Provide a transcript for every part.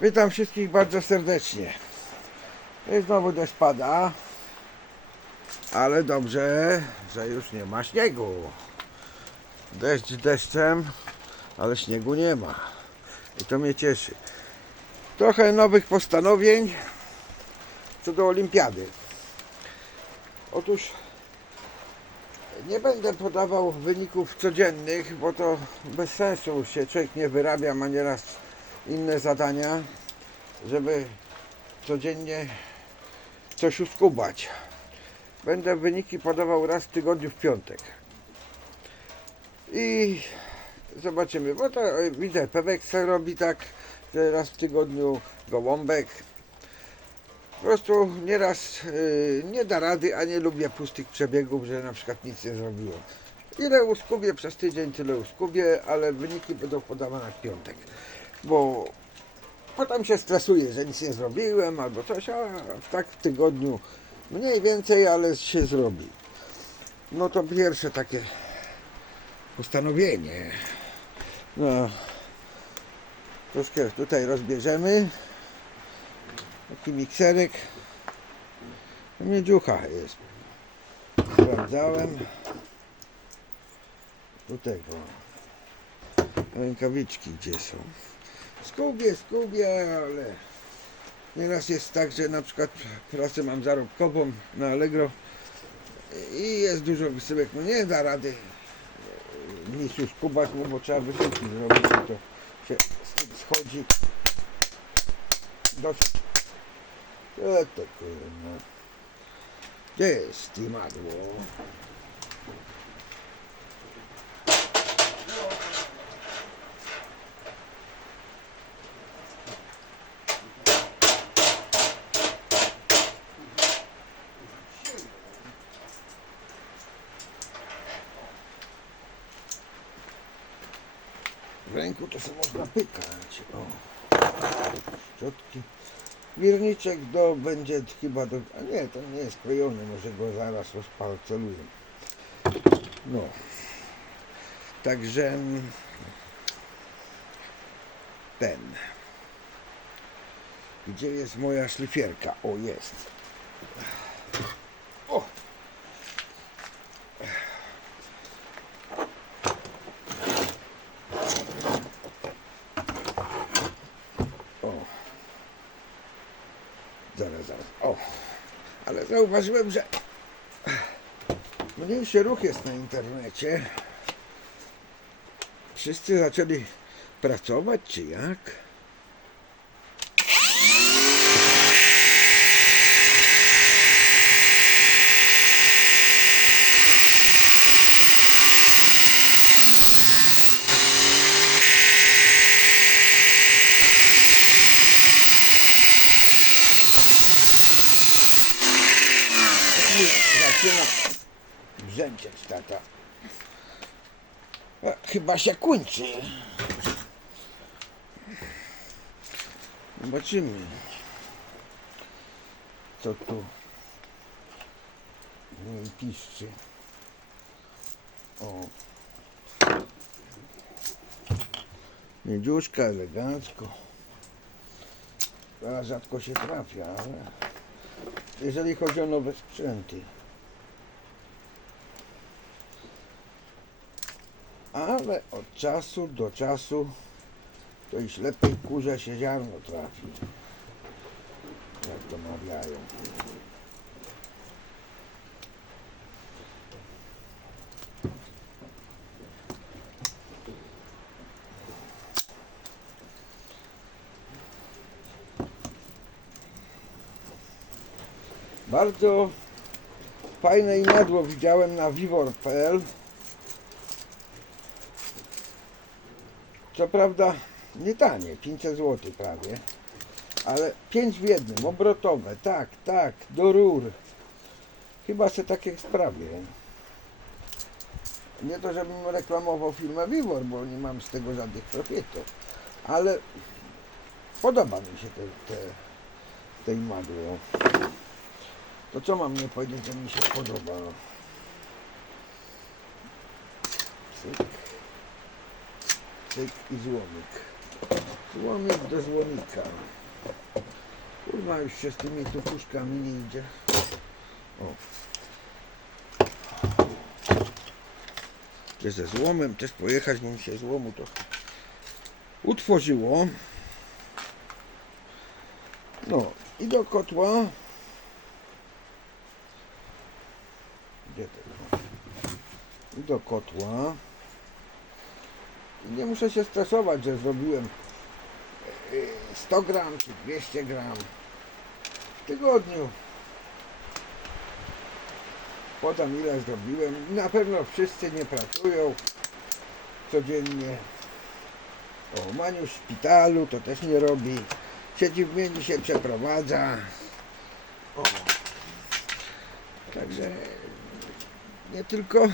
Witam wszystkich bardzo serdecznie. I znowu deszcz pada, ale dobrze, że już nie ma śniegu. Deszcz deszczem, ale śniegu nie ma. I to mnie cieszy. Trochę nowych postanowień co do olimpiady. Otóż nie będę podawał wyników codziennych, bo to bez sensu się człowiek nie wyrabia, ma nieraz inne zadania, żeby codziennie coś uskubać. Będę wyniki podawał raz w tygodniu w piątek. I zobaczymy, bo to e, widzę, Pewek robi tak, raz w tygodniu gołąbek. Po prostu nieraz yy, nie da rady, a nie lubię pustych przebiegów, że na przykład nic nie zrobiłem. Ile uskubię przez tydzień, tyle uskubię, ale wyniki będą podawane w piątek. Bo potem się stresuję, że nic nie zrobiłem albo coś, a tak w tygodniu mniej więcej, ale się zrobi. No to pierwsze takie postanowienie. No, troszkę tutaj rozbierzemy. Taki mikserek. Miedziucha jest. Sprawdzałem. Tutaj go. Rękawiczki gdzie są. Skubię, skubię, ale nieraz jest tak, że na przykład pracę mam zarobkową na Allegro i jest dużo wysyłek, no nie da rady nic uskubać, no bo trzeba wysyłki zrobić to się schodzi dość co to? Gdzie jest imadło? Ręku to sobie można pykać. O. Szczotki. Wirniczek do będzie chyba do. A nie, to nie jest klejony, może go zaraz rozparceluję. No. Także mm, ten. Gdzie jest moja szlifierka? O, jest. O! O. Zaraz, zaraz. O. Ale zauważyłem, że mniejszy ruch jest na internecie. Wszyscy zaczęli pracować, czy jak? I zaczyna brzęczeć tata. A, Chyba się kończy. Zobaczymy. Co tu piszczy. O. Miedziuszka elegancko. Teraz rzadko się trafia, ale jeżeli chodzi o nowe sprzęty. Ale od czasu do czasu to już lepiej kurze się ziarno trafi. Jak to mawiają. Bardzo fajne imadło widziałem na vivor.pl. Co prawda nie tanie, 500 zł prawie, ale 5 w jednym, obrotowe, tak, tak, do rur. Chyba se takie sprawię. Nie to, żebym reklamował firmę Vivor, bo nie mam z tego żadnych profitów, ale podoba mi się te, te, te. To co mam nie powiedzieć, że mi się podoba? Cyk. I złomyk. Złomik do złomika. Kurwa, już się z tymi tu puszkami nie idzie. O. Gdzie ze złomem też pojechać, bo mi się złomu to utworzyło. No i do kotła. Gdzie to? I do kotła. Nie muszę się stresować, że zrobiłem y, 100 gram czy 200 gram w tygodniu. Podam ile zrobiłem. Na pewno wszyscy nie pracują codziennie. O, Maniusz w szpitalu to też nie robi. Siedzi w mieni się przeprowadza. O. Także nie tylko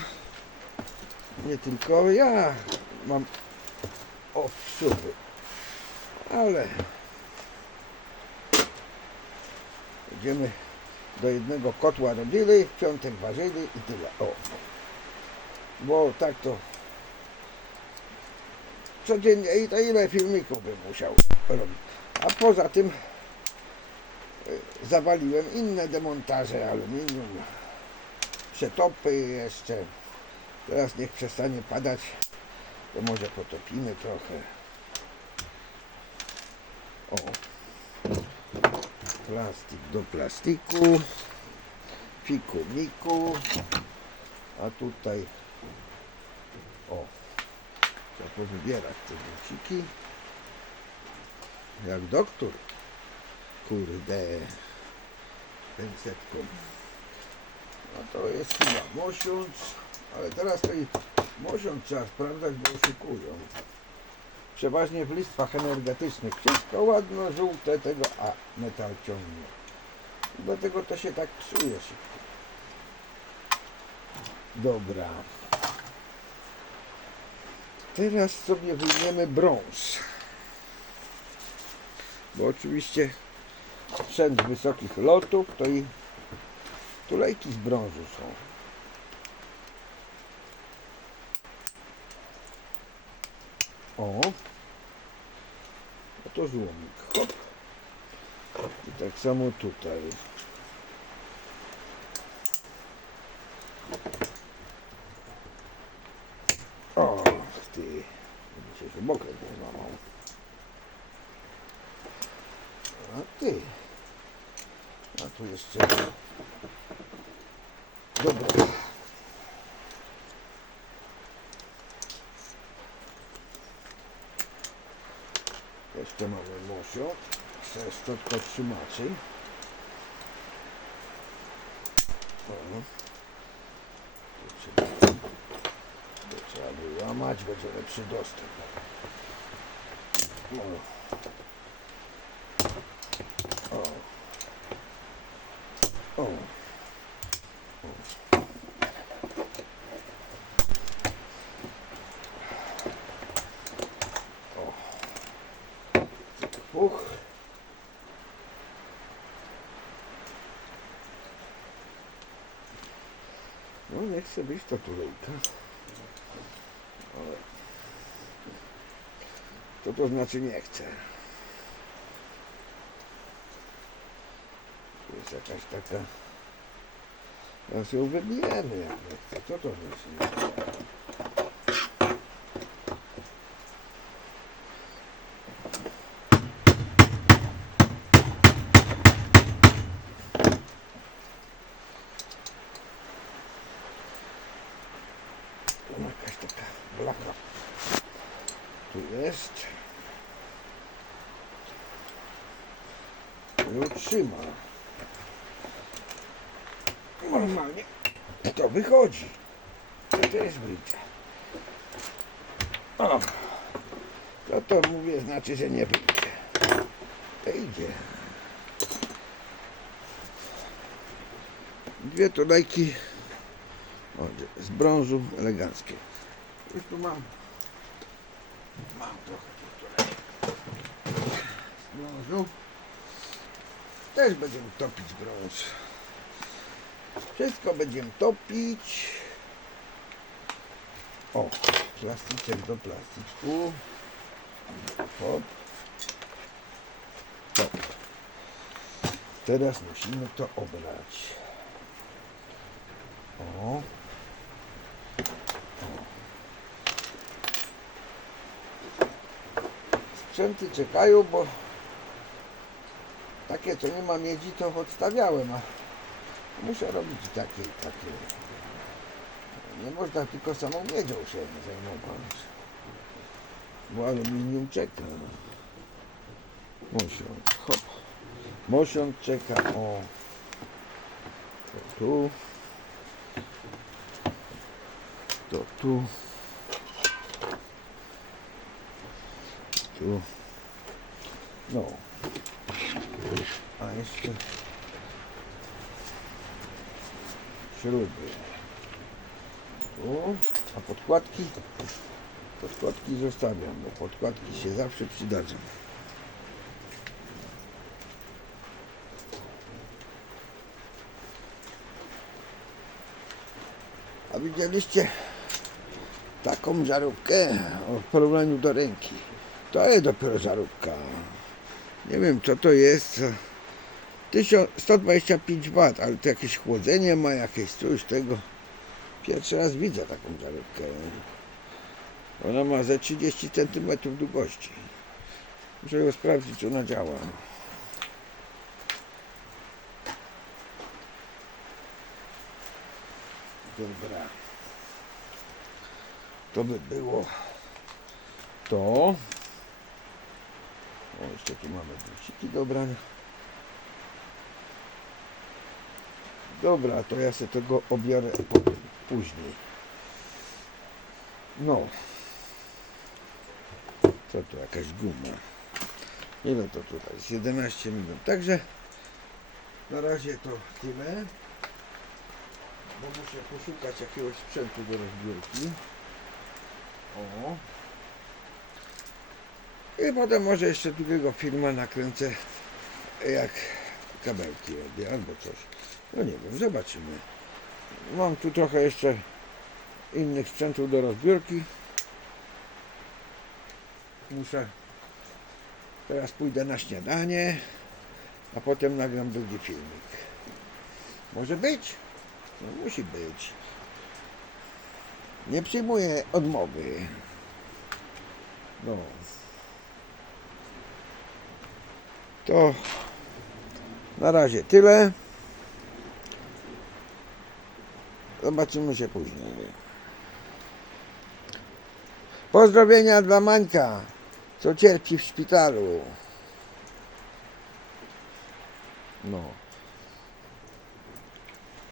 nie tylko ja mam owsuwy, ale będziemy do jednego kotła robili, w piątek ważyli i tyle. O. Bo tak to codziennie i to ile filmików bym musiał robić. A poza tym y, zawaliłem inne demontaże aluminium, przetopy jeszcze. Teraz niech przestanie padać, to może potopimy trochę. O. Plastik do plastiku. Fiku miku. A tutaj o. Trzeba powybierać te buciki. Jak doktor. Kurde. Pęsetką. A to jest chyba mosiąc. Ale teraz to i mosiąc trzeba sprawdzać, bo oszukują. Przeważnie w listwach energetycznych. Wszystko ładno, żółte tego, a metal ciągnie. Dlatego to się tak psuje szybko. Dobra. Teraz sobie wyjmiemy brąz. Bo oczywiście sprzęt wysokich lotów to i tulejki z brązu są. O. Oto złomik. Hop. I tak samo tutaj. O, ty. Dzisiaj się nie złamał. A ty. A tu jeszcze. Dobra. Jeszcze mamy mosio ze szczotkotrzymaczy. O. Tu trzeba, wyłamać, będzie lepszy dostęp. O. O. Uch. No nie chce być to tulejka. Ale... Co to znaczy nie chce? Tu jest jakaś taka... Teraz ją wybijemy jak nie chce. Co to znaczy nie chce? Tu jakaś taka blacha. Tu jest. Nie utrzyma. Normalnie to wychodzi. To też wyjdzie. O. To to mówię znaczy, że nie wyjdzie. To idzie. Dwie tulejki z brązu eleganckie. Już tu mam. Mam trochę tutaj. Z brązu. Też będziemy topić brąz. Wszystko będziemy topić. O, plasticzek do plasticzku. Hop. Hop. Teraz musimy to obrać. O. Sprzęty czekają, bo takie co nie ma miedzi to odstawiałem, a muszę robić takie takie. Nie można tylko samą miedzią się zajmować. Bo aluminium czeka. Mosiąc, hop. Mosiąc czeka, o. To tu. To tu. Tu. No. A jeszcze śruby. Tu. A podkładki? Podkładki zostawiam, bo podkładki się zawsze przydadzą. A widzieliście taką żarówkę w porównaniu do ręki? To jest dopiero żarówka. Nie wiem co to jest. 1000 125 W, ale to jakieś chłodzenie ma, jakieś coś tego. Pierwszy raz widzę taką żarówkę. Ona ma ze 30 cm długości. Muszę ją sprawdzić, czy ona działa. Dobra. To by było to. O, jeszcze tu mamy guziki do brania. Dobra, to ja sobie tego obiorę później. No. Co to jakaś guma? Ile to tutaj? jest? 11 minut. Także na razie to tyle. Bo muszę poszukać jakiegoś sprzętu do rozbiórki. O. I potem może jeszcze drugiego filma nakręcę jak kabelki robię albo coś. No nie wiem, zobaczymy. Mam tu trochę jeszcze innych sprzętów do rozbiórki. Muszę teraz pójdę na śniadanie, a potem nagram drugi filmik. Może być? No musi być. Nie przyjmuję odmowy. No. To na razie tyle. Zobaczymy się później. Pozdrowienia dla Mańka, co cierpi w szpitalu. No.